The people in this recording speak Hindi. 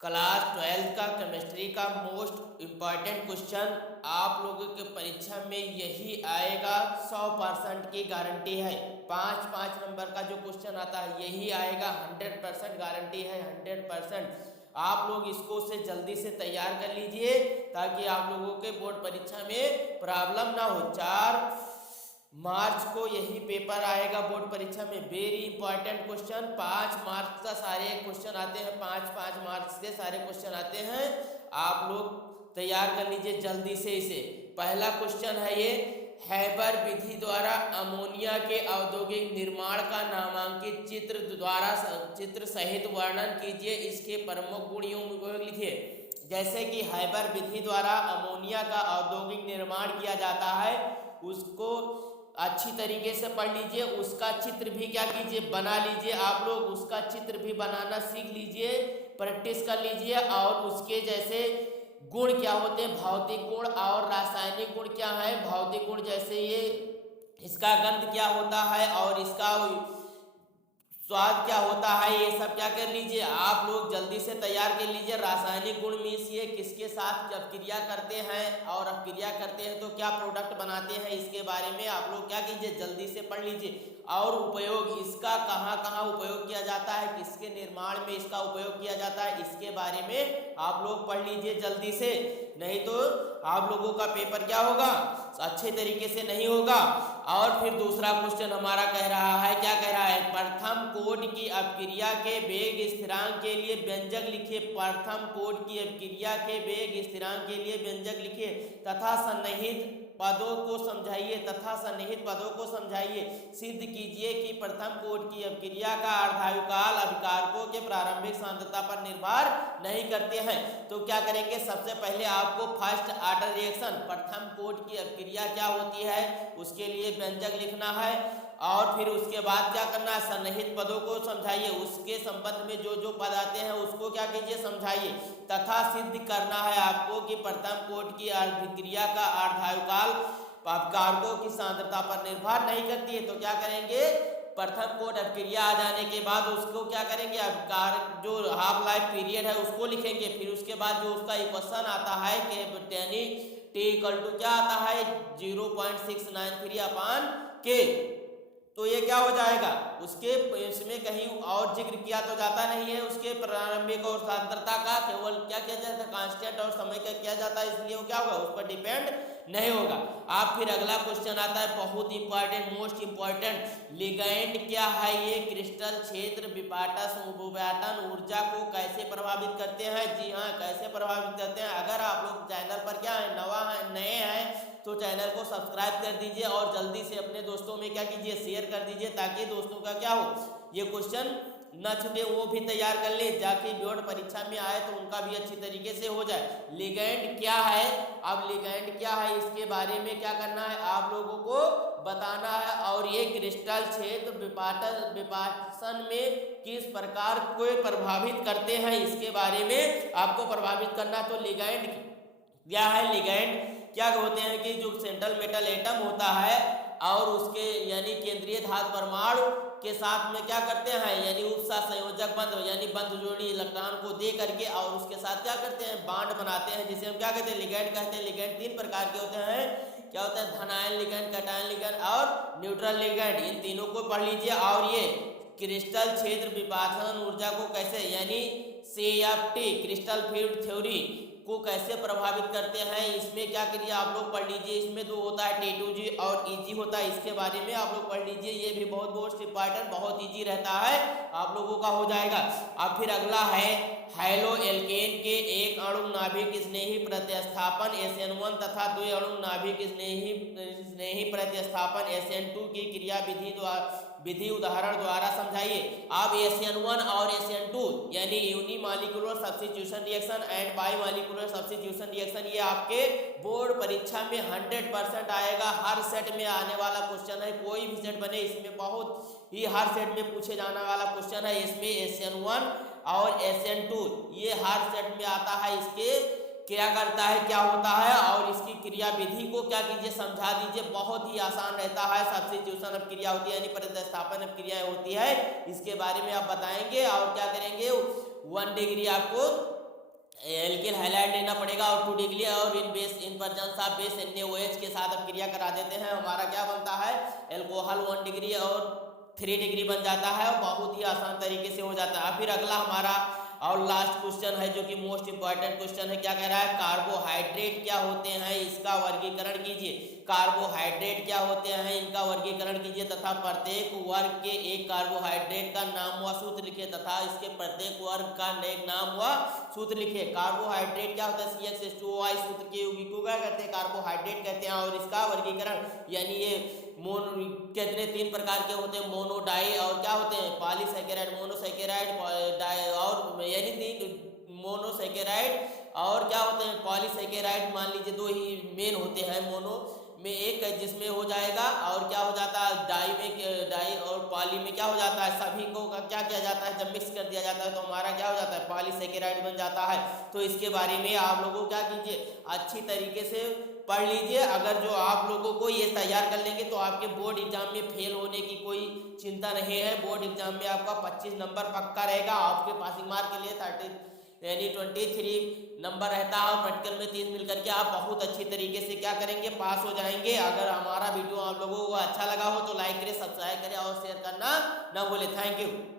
क्लास 12 का केमिस्ट्री का मोस्ट इम्पॉर्टेंट क्वेश्चन आप लोगों के परीक्षा में यही आएगा। 100% की गारंटी है। 5 नंबर का जो क्वेश्चन आता है यही आएगा। 100% गारंटी है। 100% आप लोग इसको से जल्दी से तैयार कर लीजिए ताकि आप लोगों के बोर्ड परीक्षा में प्रॉब्लम ना हो। 4 मार्च को यही पेपर आएगा बोर्ड परीक्षा में। Very important question. 5 मार्च का सारे क्वेश्चन आते हैं। 5 मार्च के सारे क्वेश्चन आते हैं। आप लोग तैयार कर लीजिए जल्दी से इसे। पहला क्वेश्चन है ये, हैबर विधि द्वारा अमोनिया के औद्योगिक निर्माण का नामांकित चित्र सहित वर्णन कीजिए। इसके प्रमुख गुणों को लिखिए। जैसे कि हैबर विधि द्वारा अमोनिया का औद्योगिक निर्माण किया जाता है, उसको अच्छी तरीके से पढ़ लीजिए। उसका चित्र भी क्या कीजिए, बना लीजिए। आप लोग उसका चित्र भी बनाना सीख लीजिए, प्रैक्टिस कर लीजिए। और उसके जैसे गुण क्या होते हैं, भौतिक गुण और रासायनिक गुण क्या है। भौतिक गुण जैसे ये इसका गंध क्या होता है और इसका स्वाद क्या होता है, ये सब क्या कर लीजिए आप लोग जल्दी से तैयार कर लीजिए। रासायनिक गुण मीन्स ये किसके साथ जब क्रिया करते हैं और अब क्रिया करते हैं तो क्या प्रोडक्ट बनाते हैं, इसके बारे में आप लोग क्या कीजिए जल्दी से पढ़ लीजिए। और उपयोग इसका कहाँ कहाँ उपयोग किया जाता है, किसके निर्माण में इसका उपयोग किया जाता है, इसके बारे में आप लोग पढ़ लीजिए जल्दी से। नहीं तो आप लोगों का पेपर क्या होगा, अच्छे तरीके से नहीं होगा। और फिर दूसरा क्वेश्चन हमारा कह रहा है, क्या कह रहा है, प्रथम कोड की अपक्रिया के वेग स्थिरांक के लिए व्यंजक लिखिए। प्रथम कोड की अपक्रिया के वेग स्थिरांक के लिए व्यंजक लिखिए तथा सन्निहित पदों को समझाइए। सिद्ध कीजिए कि प्रथम कोड की अपक्रिया का अर्धायुकाल अभिकारकों के प्रारंभिक सांद्रता पर निर्भर नहीं करते हैं। तो क्या करेंगे, सबसे पहले आपको फर्स्ट ऑर्डर रिएक्शन प्रथम कोड की अपक्रिया क्या होती है उसके लिए व्यंजक लिखना है। और फिर उसके बाद क्या करना है, सन्निहित पदों को समझाइए। उसके संबंध में जो जो पद आते हैं उसको क्या कीजिए, समझाइए। तथा सिद्ध करना है आपको कि प्रथम कोड की अभिक्रिया का अर्धायुकाल अपकारकों की सांद्रता पर निर्भर नहीं करती है। तो क्या करेंगे, प्रथम कोड अपक्रिया आ जाने के बाद उसको क्या करेंगे, अपकार जो हाफ लाइफ पीरियड है उसको लिखेंगे। फिर उसके बाद जो उसका इक्वेशन आता है कि T इक्वल टू क्या आता है 0.693 अपान के। तो ये क्या हो जाएगा, उसके इसमें कहीं और जिक्र किया तो जाता नहीं है उसके प्रारंभिक और सांद्रता का, केवल क्या किया जाता है कांस्टेंट और समय का किया जाता है, इसलिए वो क्या होगा उस पर डिपेंड नहीं होगा। आप फिर अगला क्वेश्चन आता है बहुत इंपॉर्टेंट, मोस्ट इंपॉर्टेंट, लिगैंड क्या है। ये क्रिस्टल क्षेत्र विपाटन ऊर्जा को कैसे प्रभावित करते हैं। जी हाँ, कैसे प्रभावित करते हैं। अगर आप लोग चैनल पर क्या है नए हैं तो चैनल को सब्सक्राइब कर दीजिए और जल्दी से अपने दोस्तों में क्या कीजिए, शेयर कर दीजिए ताकि दोस्तों का क्या हो, ये क्वेश्चन न छूटे, वो भी तैयार कर ले जाके बोर्ड परीक्षा में आए तो उनका भी अच्छी तरीके से हो जाए। लिगैंड क्या है, अब लिगैंड क्या है इसके बारे में क्या करना है आप लोगों को बताना है। और ये क्रिस्टल क्षेत्र विपाटन में किस प्रकार को प्रभावित करते हैं इसके बारे में आपको प्रभावित करना। तो लिगैंड क्या है, लिगैंड क्या होते हैं कि जो सेंट्रल मेटल एटम होता है और उसके यानी केंद्रीय धातु परमाणु के साथ में क्या करते हैं, यानी उपसहसंयोजक बंध यानी बंध जोड़ी इलेक्ट्रॉन को दे करके और उसके साथ क्या करते हैं, बांड बनाते हैं, जिसे हम क्या कहते हैं, लिगैंड कहते हैं। लिगैंड 3 प्रकार के होते हैं, क्या होता है, धनायन लिगैंड, कैटायन लिगैंड और न्यूट्रल लिगैंड। इन तीनों को पढ़ लीजिए। और ये क्रिस्टल क्षेत्र विपाटन ऊर्जा को कैसे यानी CFT क्रिस्टल फील्ड थ्योरी को कैसे प्रभावित करते हैं, इसमें क्या करिए आप लोग पढ़ लीजिए। इसमें दो होता है T2G और EG होता है, इसके बारे में आप लोग पढ़ लीजिए। ये भी बहुत मोस्ट इंपॉर्टेंट, बहुत इजी रहता है, आप लोगों का हो जाएगा। अब फिर अगला है हैलो एल्केन के एक अणु नाभिक स्नेही प्रतिस्थापन SN1 तथा 2 अणु नाभिक स्नेही प्रतिस्थापन SN2 की क्रिया विधि उदाहरण द्वारा समझाइए। अब SN1 और SN2 यानी unimolecular substitution reaction and bimolecular substitution reaction, ये आपके बोर्ड परीक्षा में 100% आएगा। हर सेट में आने वाला क्वेश्चन है, कोई भी सेट बने इसमें बहुत ही हर सेट में पूछे जाने वाला क्वेश्चन है। इसमें SN1 और SN2 ये हर सेट में आता है। इसके क्या करता है, क्या होता है और इसकी क्रिया विधि को क्या कीजिए, समझा दीजिए। बहुत ही आसान रहता है। सब्स्टिट्यूशन अपक्रिया होती है यानी प्रतिस्थापन अपक्रिया होती है, इसके बारे में आप बताएंगे और क्या करेंगे 1 डिग्री आपको एल्किल हाइलाइट लेना पड़ेगा और 2 डिग्री और in presence of base NaOH के साथ अब क्रिया करा देते हैं। हमारा क्या बनता है, एल्कोहल 1 डिग्री और 3 डिग्री बन जाता है और बहुत ही आसान तरीके से हो जाता है। फिर अगला हमारा और लास्ट क्वेश्चन है जो कि मोस्ट इंपॉर्टेंट क्वेश्चन है। क्या कह रहा है, कार्बोहाइड्रेट क्या होते हैं, इसका वर्गीकरण कीजिए। कार्बोहाइड्रेट क्या होते हैं, इनका वर्गीकरण कीजिए तथा प्रत्येक वर्ग के एक कार्बोहाइड्रेट का नाम व सूत्र लिखिए तथा इसके प्रत्येक वर्ग का एक नाम व सूत्र लिखिए। कार्बोहाइड्रेट क्या होता है, CH2OI सूत्र के यौगिक को क्या कहते हैं, कार्बोहाइड्रेट कहते हैं। और इसका वर्गीकरण यानी ये कितने 3 प्रकार के होते हैं, मोनो डाई और क्या होते हैं, पॉलीसैकेराइड, मोनोसैकेराइड और यानी 3 मोनोसैकेराइड और क्या होते हैं पॉलीसैकेराइड। मान लीजिए 2 ही मेन होते हैं, मोनो में एक है जिसमें हो जाएगा और क्या हो जाता है डाई में, डाई और पॉली में क्या हो जाता है, सभी को क्या किया जाता है, जब मिक्स कर दिया जाता है तो हमारा क्या हो जाता है, पॉलीसैकेराइड बन जाता है। तो इसके बारे में आप लोगों को क्या कीजिए, अच्छी तरीके से पढ़ लीजिए। अगर जो आप लोगों को ये तैयार कर लेंगे तो आपके बोर्ड एग्जाम में फेल होने की कोई चिंता नहीं है। बोर्ड एग्जाम में आपका 25 नंबर पक्का रहेगा। आपके पासिंग मार्क के लिए 23 नंबर रहता है और प्रैक्टिकल में 30 मिलकर के आप बहुत अच्छी तरीके से क्या करेंगे, पास हो जाएंगे। अगर हमारा वीडियो आप लोगों को अच्छा लगा हो तो लाइक करें, सब्सक्राइब करें और शेयर करना ना भूलें। Thank you.